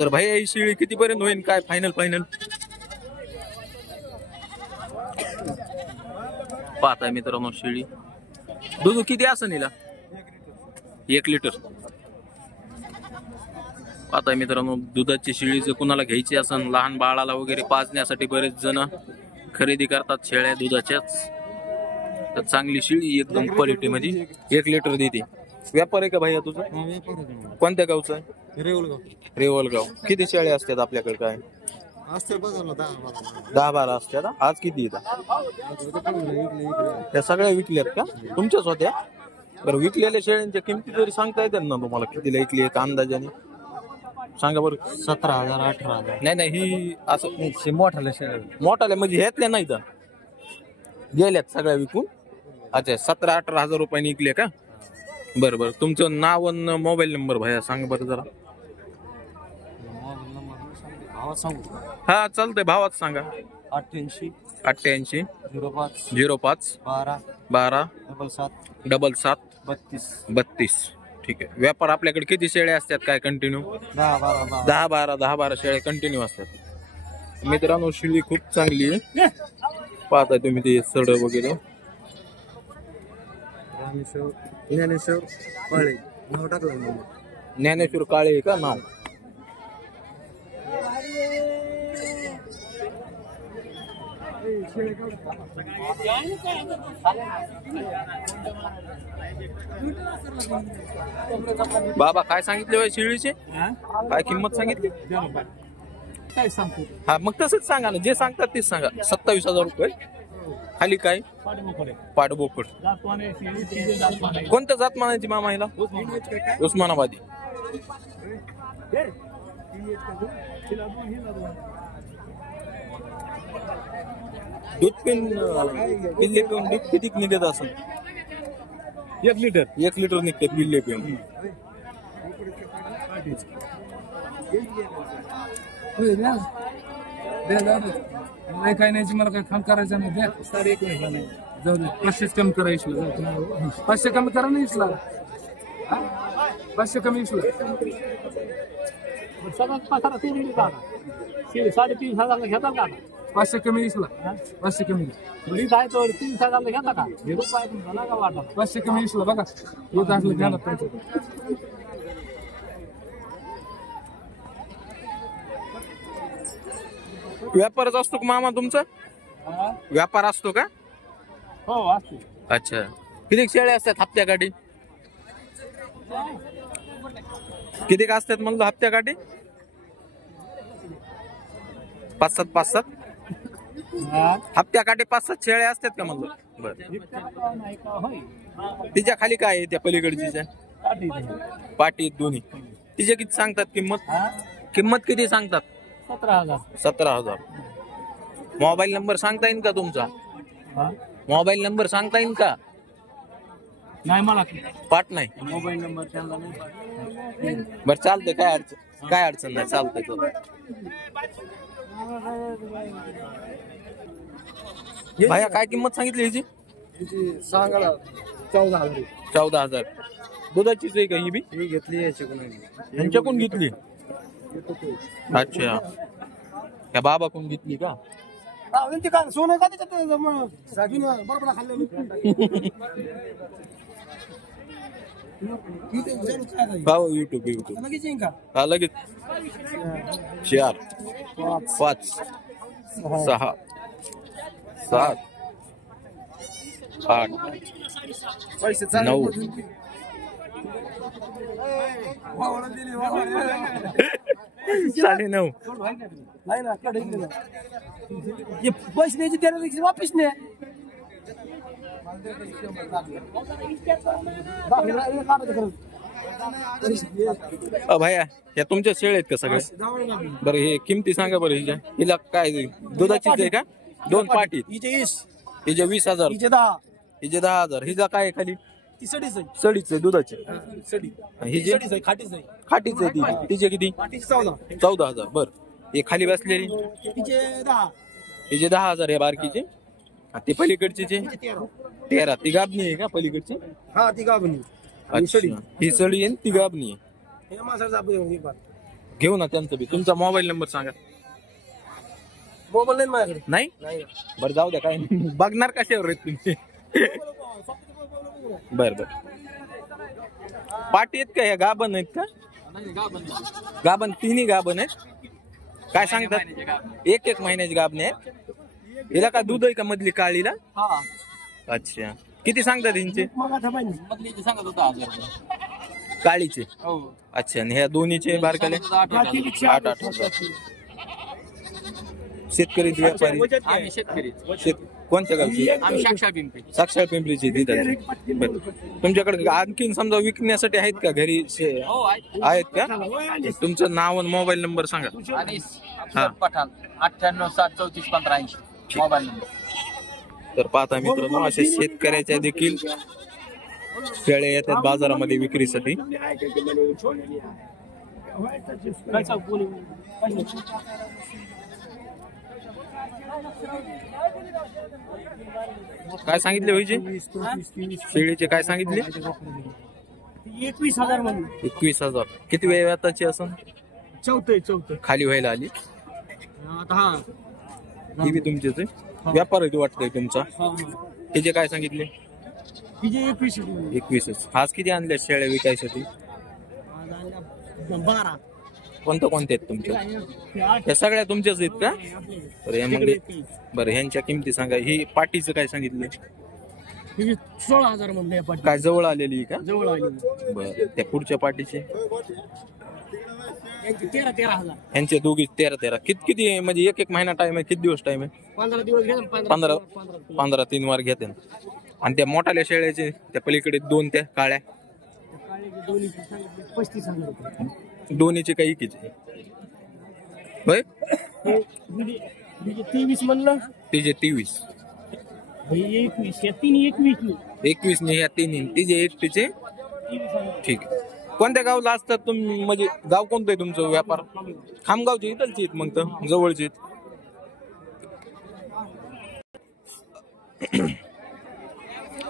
तर भाई ही शेळी किती पर्यंत होईल काय फायनल पाहताय मित्रांनो शेळी दूध किती असं हिला 1 लिटर पाहताय मित्रांनो दुधाची शेळी जर कुणाला घ्यायची असेल लहान बाळाला वगैरे पाजण्यासाठी बरेच जण खरेदी करतात शेळ्या दुधाच्याच तर चांगली शेळी एकदम क्वालिटी मध्ये 1 लिटर देते व्यापार आहे का भैया तुझा कोणत्या गावचा आहे रेवलगाव किती शेळ्या असतात आपल्याकडे काय असते 10-12 असतात आज किती येतात त्या सगळ्या विकल्यात का तुमच्याच होत्या बरं विकलेल्या शेळ्यांच्या किमती जरी सांगता येतात ना तुम्हाला कितीला विकली आहेत अंदाजाने सांगा बरं 17,000 18,000 नाही ही असं मोठाले म्हणजे ह्यातल्या नाही तर गेल्यात सगळ्या विकून अच्छा 17-18 हजार रुपयाने विकले का बरं बरं तुमचं नाव आणि मोबाईल नंबर भैया सांगा बरं जरा हा चालतंय भावात सांगा 88 05 12 77 32 ठीक आहे व्यापार आपल्याकडे किती शेळ्या असतात काय कंटिन्यू 10-12 शेळ्या कंटिन्यू असतात मित्रांनो शेळी खूप चांगली आहे पाहता तुम्ही ते सड वगैरे ज्ञानेश्वर काळे का नाव बाबा काय सांगितले शेळीचे काय किंमत सांगितली काय सांगतो हा मग तसंच सांगा ना जे सांगतात तेच सांगा 27,000 रुपये खाली काय पाडबोकड कोणत्या जात मानायची मामा हिला उस्मानाबादी दूध पिल्ले पिऊन दूध किती निघत असं 1 लिटर निघते पिल्ले पिऊन नाही काय नाही मला काय काम करायचं नाही द्या 1.5 जाऊ दे 500 कमी करा इसला 500 कमी करा ना इसला 500 कमी इसला साडेतीन हजार घेता का 500 कमी इसला 500 कमी आहे तो 3,000 घेता का 500 कमी इसला बघा येत असलं ध्यानात पाहिजे व्यापारच असतो का मामा तुमचा व्यापार असतो का हो असतो अच्छा किती शेळ्या असतात हप्त्याकाठी किती का असतात म्हणलं हप्त्याकाठी 5-7 हप्त्याकाठी 5-7 शेळ्या असतात का म्हणलं बरं तिच्या खाली काय आहे त्या पलीकडच्या पाटी दोन्ही तिचे किती सांगतात किंमत किती सांगतात 17,000 मोबाईल नंबर सांगता येईल का तुमचा मोबाईल नंबर सांगता येईल का नाही मला पाठ नाही मोबाईल नंबर बर चालतंय काय अडचण नाही चालतंय भाया काय किंमत सांगितली ह्याची सांगा 14,000 दुधाचीच आहे का ही बी घेतली यांच्याकडून घेतली अच्छा त्या बाबाकडून घेतली का सोनं का त्याच्यात बरोबर खाल्लं भाऊ युट्यूब हा लगेच 4 5 6 7 8 9 9:30 नाही ना पैसे द्यायचे त्याला वापस नाही भाया या तुमच्या शेळ्या आहेत का सगळ्या बरं हे किमती सांगा बरं हिला काय दुधाचीच आहे का 2 पाटी हिचे 20,000 हिचे 10,000 हिचा काय खाली सडीच आहे दुधाची हिचे खाटीच आहे ती तिचे किती 14,000 बर हे खाली बसलेली हिचे 10,000 हे बारकीचे ती पलीकडची 13 ती गाबणी आहे का पलीकडची हा ती गाबणी ही सडी आहे ती गाबणी आहे घेऊ ना त्यांचं बी. तुमचा मोबाईल नंबर सांगा. मोबाईल नाही माझ्याकडे. नाही बरं जाऊ द्या, काय नाही. बघणार कशावर आहेत तुम्ही? बर बर. पाटी आहेत का? ह्या गाभण आहेत का? गाभण तिन्ही गाभण आहेत. काय सांगतात? एक महिन्याची गाभणे आहेत. हिला का दूध आहे का मधली काळीला? अच्छा. किती सांगतात हिंचे? काळीचे. अच्छा. आणि ह्या दोन्हीचे बारकाले? 8,000. शेतकरी व्यापारी? कोणत्या गावची? साक्षाळ पिंपरीची. तुमच्याकडे आणखीन समजा विकण्यासाठी आहेत का घरी? आहेत का? तुमचं नाव आणि मोबाईल नंबर सांगा. 98,734,1580 मोबाईल नंबर. तर पाहता मित्रांनो, अशा शेतकऱ्याच्या देखील शेळ्या येतात बाजारामध्ये विक्रीसाठी. काय सांगितले होईचे शेळीचे? काय सांगितले? 21,000 म्हणून. 21,000. किती वेळ व्याताची असं? चौथं खाली व्हायला आली? आता. ही बी तुमचेच आहे? व्यापार आहे वाटतंय तुमचा? तिचे काय सांगितले? 21. आज किती आणल्या शेळ्या विकायसाठी? 12. कोणत्या आहेत तुमच्या? त्या सगळ्या तुमच्याच आहेत का? बरं ह्यांच्या किमती सांगा. ही पाटीचं काय सांगितलं? 16,000 म्हणले. काय जवळ आलेली का? जवळ आली. बरं. त्या पुढच्या पाटीचे? 13,000. ह्यांचे दोघी 13. किती म्हणजे एक महिना टाइम आहे? किती दिवस टाइम आहे? 15 दिवस घ्या. 15 3 वार घेते. आणि त्या मोठ्याल्या शेळ्याचे त्या पलीकडे दोन त्या काळ्या? 35,000 रुपये. दोन्हीचे काही किती होय? 23 म्हणलं. तिचे 23. 21 नाही, ह्या तिन्ही तिचे एकटीचे. ठीक आहे. कोणत्या गावला असतात तुम्ही? म्हणजे गाव कोणतं आहे तुमचं? व्यापार खामगावचे इथलचे आहेत मग तर जवळचे आहेत.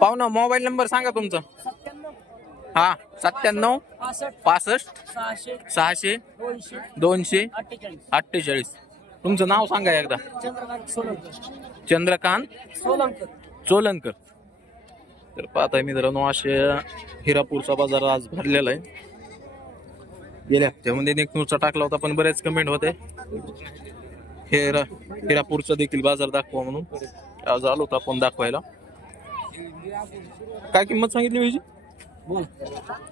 पाहुणा मोबाईल नंबर सांगा तुमचा. 97 65 600 200 48. तुमचं नाव सांगा एकदा. चंद्रकांत सोलंकर. तर पाहताय मित्रांनो, असे हिरापूरचा बाजार आज भरलेला आहे. गेल्या हप्त्यामध्ये नेकनूरचा टाकला होता पण बरेच कमेंट होते हिरापूरचा देखील बाजार दाखवा म्हणून. आज आलो होतो आपण दाखवायला. काय किंमत सांगितली पाहिजे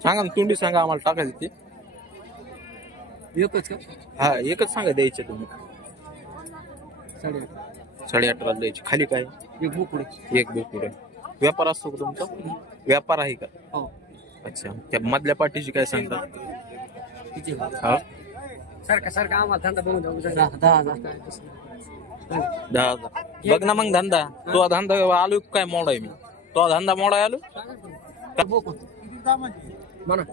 सांगा ना. तुंडी सांगा आम्हाला टाकायची ती. एकच का? हा एकच सांगा द्यायचे तुम्ही. 18.5 द्यायची. खाली काय? एक बोकुड. व्यापार असतो का तुमचा? व्यापार आहे का? अच्छा. त्या मधल्या पाठीची काय सांगता? सारखा आम्हाला धंदा बघून 10,000. बघ ना मग धंदा. तो धंदा आलो काय मोडा आहे मी? तो धंदा मोडा आलो. म्हणा.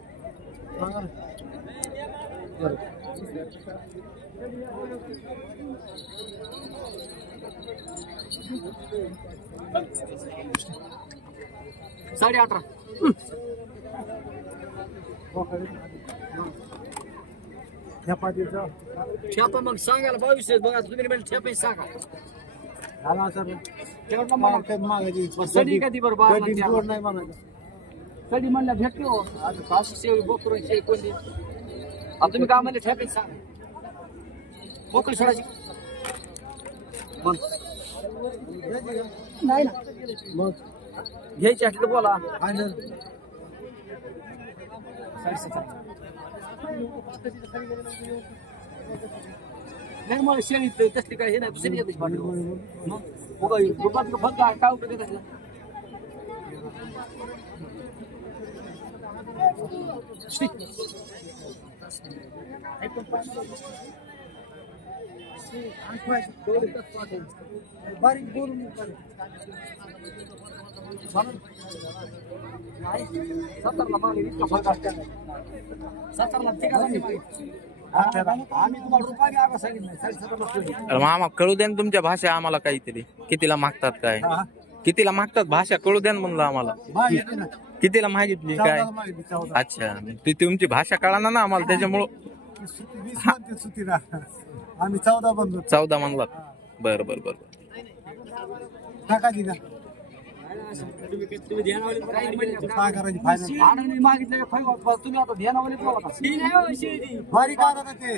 $18,500. छापा मग सांगायला 22 बघा तुम्ही छापे सांगा. सडी कधी बरोबर कधी म्हणलं भेटतो. बोकराची कोणती तुम्ही काय म्हणले छापे सांगा. बोकड सोडायची नाही ना. मग घ्यायची असली तर बोला. नाही मला शेळी तसली काय हे नाही. फक्त काय उपयोग आहे? बारीक बोलून 70ला मागे इतका फरक असतो. 70ला ठीक आहे. आम्ही तुम्हाला रुपये द्या सांगितलं. 70ला मामा कळू द्या ना तुमच्या भाषा आम्हाला काहीतरी. कितीला मागतात काय? कितीला मागतात भाषा कळू द्या ना म्हणलं आम्हाला. कितीला मागितली काय? अच्छा, ती तुमची भाषा कळणार ना आम्हाला, त्याच्यामुळं सुतीला आम्ही 14 बनलो. 14 म्हणलात. बर बर बर. टाका दिला काय करायची फायनल मागितलं तुम्ही आता ध्यानावाले बारीक आता ते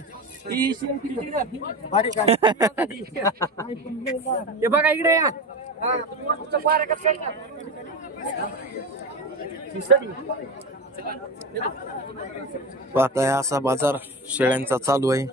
बारीक हे बघा इकडे या. पाहताय असा बाजार शेळ्यांचा चालू आहे.